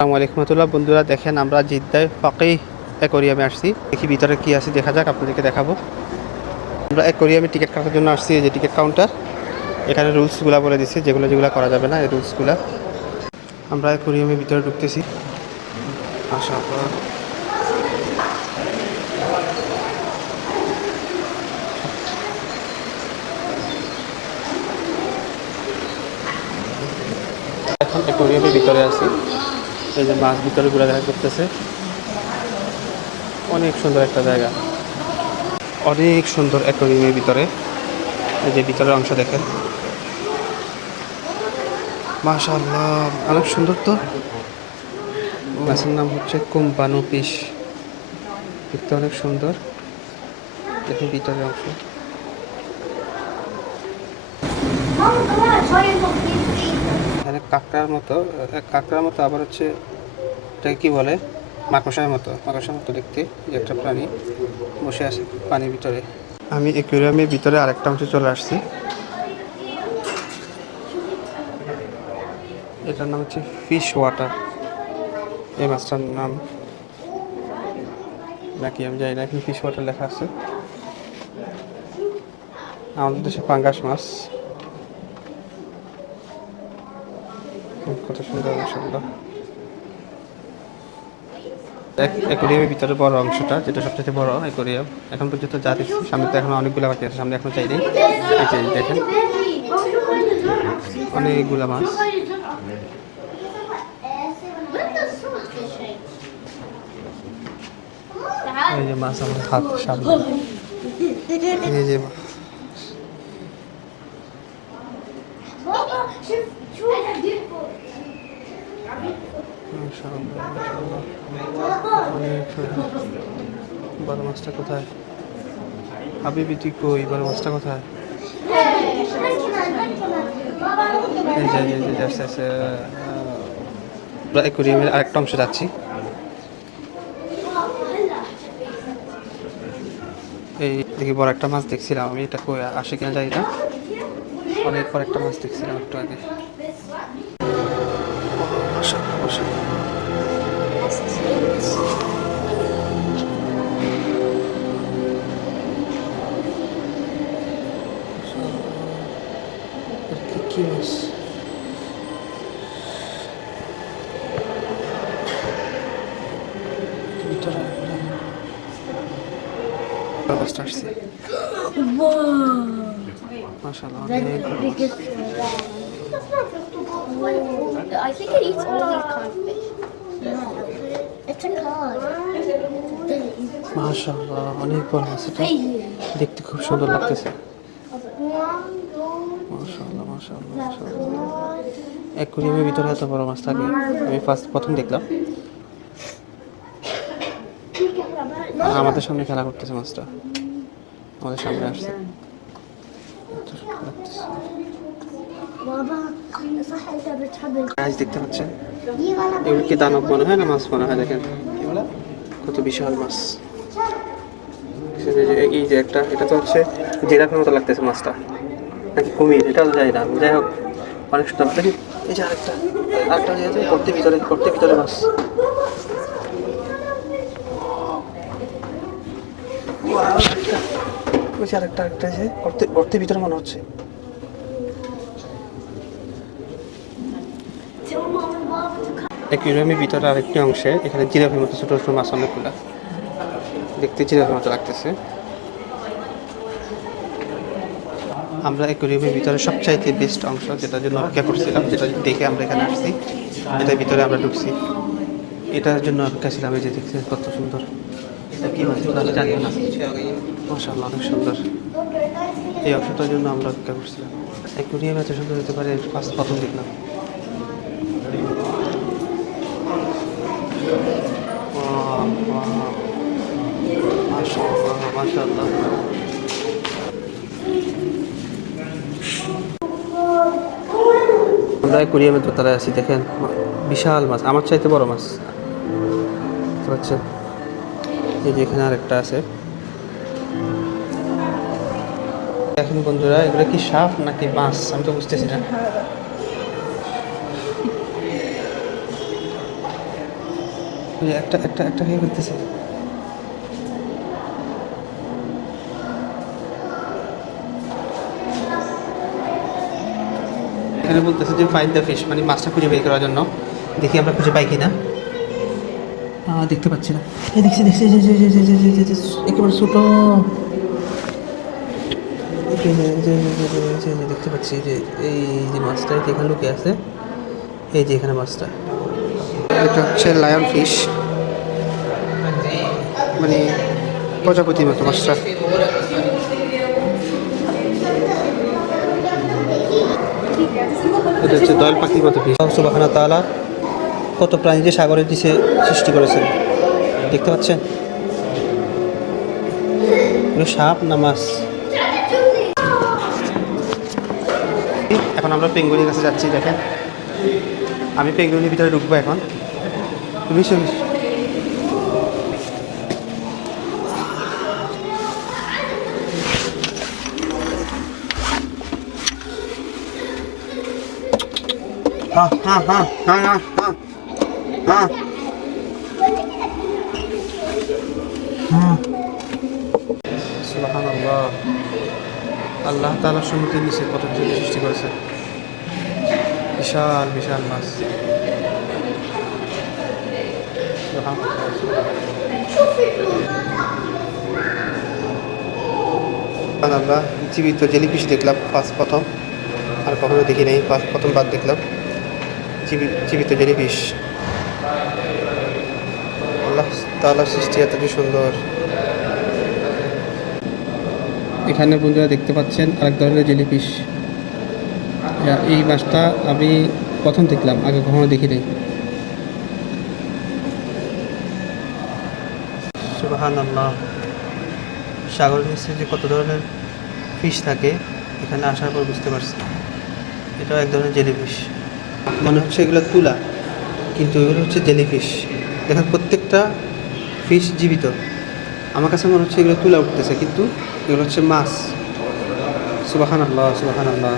আসসালামু আলাইকুম রহমতুল্লাহ। বন্ধুরা দেখেন, আমরা জিদ্দায় ফাকিহ অ্যাকোরিয়ামে আসছি। দেখি ভিতরে কি আছে, দেখা যাক, আপনাদেরকে দেখাবো। আমরা অ্যাকোরিয়ামে টিকিট কাটার জন্য আসছি। এই যে টিকিট কাউন্টার, এখানে রুলসগুলো বলে দিচ্ছি, যেগুলো যেগুলো করা যাবে না, এই রুলসগুলো। আমরা অ্যাকোরিয়ামের ভিতরে ঢুকতেছি। মাশাআল্লাহ, এখন অ্যাকোরিয়ামের ভিতরে আছি। এই যে মাছ ভিতরে ঘোরাঘুরা করতেছে। অনেক সুন্দর একটা জায়গা, অনেক সুন্দর অ্যাকোরিয়ামের ভিতরে। এই যে ভিতরের অংশ দেখেন, মাশাআল্লাহ, অনেক সুন্দর। তো মাছের নাম হচ্ছে কোম্পানো ফিশ, দেখতে অনেক সুন্দর। দেখুন ভিতরের অংশ, এখানে কাঁকড়ার মতো আবার হচ্ছে, এটাকে কি বলে, মাকড়সার মতো দেখতে। যে একটা প্রাণী বসে আছে পানির ভিতরে। আমি অ্যাকোরিয়ামের ভিতরে আরেকটা অংশে চলে আসছি। এটার নাম হচ্ছে ফিশ ওয়াটার। এই মাছটার নাম নাকি আমি জানি না, এখানে ফিশ ওয়াটার লেখা আছে। আমাদের দেশে পাঙ্গাস মাছ। কত সুন্দর, মাশাআল্লাহ। অ্যাকোরিয়ামের ভিতরে বড় অংশটা, যেটা সবচেয়ে বড় অ্যাকোরিয়াম এখন পর্যন্ত যা দেখছি। সামনে তো এখন অনেকগুলো বাকি আছে, সামনে এখনো চাইলেই। এই যে দেখেন, অনেকগুলো মাছ। এই যে মাছ আমার হাত সামনে, এই যে অনেক সুন্দর। বড় মাছটা কোথায়? হাবিবি তুই কই? বড় মাছটা কোথায়? এই যে অ্যাকোরিয়ামের আরেকটা অংশ যাচ্ছি। এই দেখি, বড় একটা মাছ দেখছিলাম আমি, এটা কই আসে কিনা জানি না। অনেক বড় একটা মাছ দেখছিলাম একটু আগে। কি মাছ? ভিতরে মাছটা আসছে, মাশাআল্লাহ, অনেক বড় মাছ। I think it eats all these kind of fish. No, it's a cod. মাশাআল্লাহ, অনেক বড় মাছ। এটা দেখতে খুব সুন্দর লাগতেছে। মাশাআল্লাহ, মাশাআল্লাহ, মাশাআল্লাহ। অ্যাকোরিয়ামের ভিতরে এত বড় মাছ থাকে আমি প্রথম দেখলাম। আমাদের সামনে খেলা করতেছে মাছটা, আমাদের সামনে আসছে। গাছ দেখতে পাচ্ছেন, এগুলো কি দানব মনে হয় না মাছ মনে হয়? দেখেন কত বিশাল মাছ। এই যে একটা, এটা তো হচ্ছে জিরাফের মতো লাগতেছে মাছটা, নাকি কুমির, এটাও যাই না। যাই হোক, অনেক সুন্দর দেখি। এই যে আরেকটা গর্তের ভিতরে মাছ। ওই যে আরেকটা যে গর্তের ভিতরে মনে হচ্ছে। অ্যাকোরিয়ামের ভিতরে আরেকটি অংশে, এখানে জিরাফের মতো ছোট ছোট মাছ অনেকগুলা, দেখতে জিরাফের মতো লাগতেছে। আমরা অ্যাকোরিয়ামের ভিতরে সবচাইতে বেস্ট অংশ, যেটার জন্য অপেক্ষা করছিলাম, যেটা দেখে আমরা এখানে আসছি, এটার ভিতরে আমরা ঢুকছি। এটার জন্য অপেক্ষা ছিলাম। এই যে দেখছেন কত সুন্দর, এটা কি মাছ আমি জানি না। মাশাআল্লাহ, অনেক সুন্দর। এই অংশটার জন্য আমরা অপেক্ষা করছিলাম। অ্যাকোরিয়াম এত সুন্দর হতে পারে প্রথম দেখলাম। মাশাআল্লাহ, মাশাআল্লাহ। আমরা অ্যাকোরিয়ামের দোতলায় আছি, দেখেন বিশাল মাছ, আমার চাইতে বড় মাছ হচ্ছে। এই যে এখানে আরেকটা আছে। দেখেন বন্ধুরা, এগুলো কি সাপ নাকি মাছ আমি তো বুঝতেছি না। ওই যে একটা একটা একটা খেয়ে করতেছে। এখানে বলতেছে যে ফাইন্ড দ্য ফিশ, মানে মাছটা খুঁজে বের করার জন্য। দেখি আমরা খুঁজে পাই কিনা। দেখতে পাচ্ছি না। এই দেখছি দেখছি একেবারে ছোটো। দেখতে পাচ্ছি যে এই যে মাছটা এখানে লুকিয়ে আছে। এই যে এখানে মাছটা, এটা হচ্ছে লায়ন ফিশ, মানে প্রজাপতির মতো মাছটা। এটা হচ্ছে দয়াল পাখির মতো ফিশ। সুবহানাহু ওয়া তাআলা কত প্রাণী যে সাগরের নিচে সৃষ্টি করেছেন, দেখতে পাচ্ছেন? এগুলো সাপ না মাছ? এখন আমরা পেঙ্গুইনের কাছে যাচ্ছি। দেখেন, আমি পেঙ্গুইনের ভিতরে ঢুকবো এখন। তুমি সুবহানাল্লাহ, আল্লাহ তাআলা সমুদ্রের নিচে কত কিছু সৃষ্টি করেছে। বিশাল বিশাল মাছ। সুবহানাল্লাহ, জীবিত জেলিফিশ দেখলাম প্রথম, আর কখনো দেখি নাই, প্রথমবার দেখলাম জীবিত জেলিফিশ। আল্লাহ তাআলার সৃষ্টি এত সুন্দর। এখানে বন্ধুরা দেখতে পাচ্ছেন আরেক ধরনের জেলিফিশ। এই মাছটা আমি প্রথম দেখলাম, আগে কখনো দেখি নাই। সুবহানাল্লাহ, সাগরের নিচে যে কত ধরনের ফিশ থাকে এখানে আসার পর বুঝতে পারছি এটাও এক ধরনের জেলিফিশ। মনে হচ্ছে এগুলো তুলা, কিন্তু এগুলো হচ্ছে জেলিফিশ। দেখেন প্রত্যেকটা ফিশ জীবিত। আমার কাছে মনে হচ্ছে এগুলো তুলা উঠতেছে, কিন্তু এগুলো হচ্ছে মাছ। সুবহানাল্লাহ, সুবহানাল্লাহ।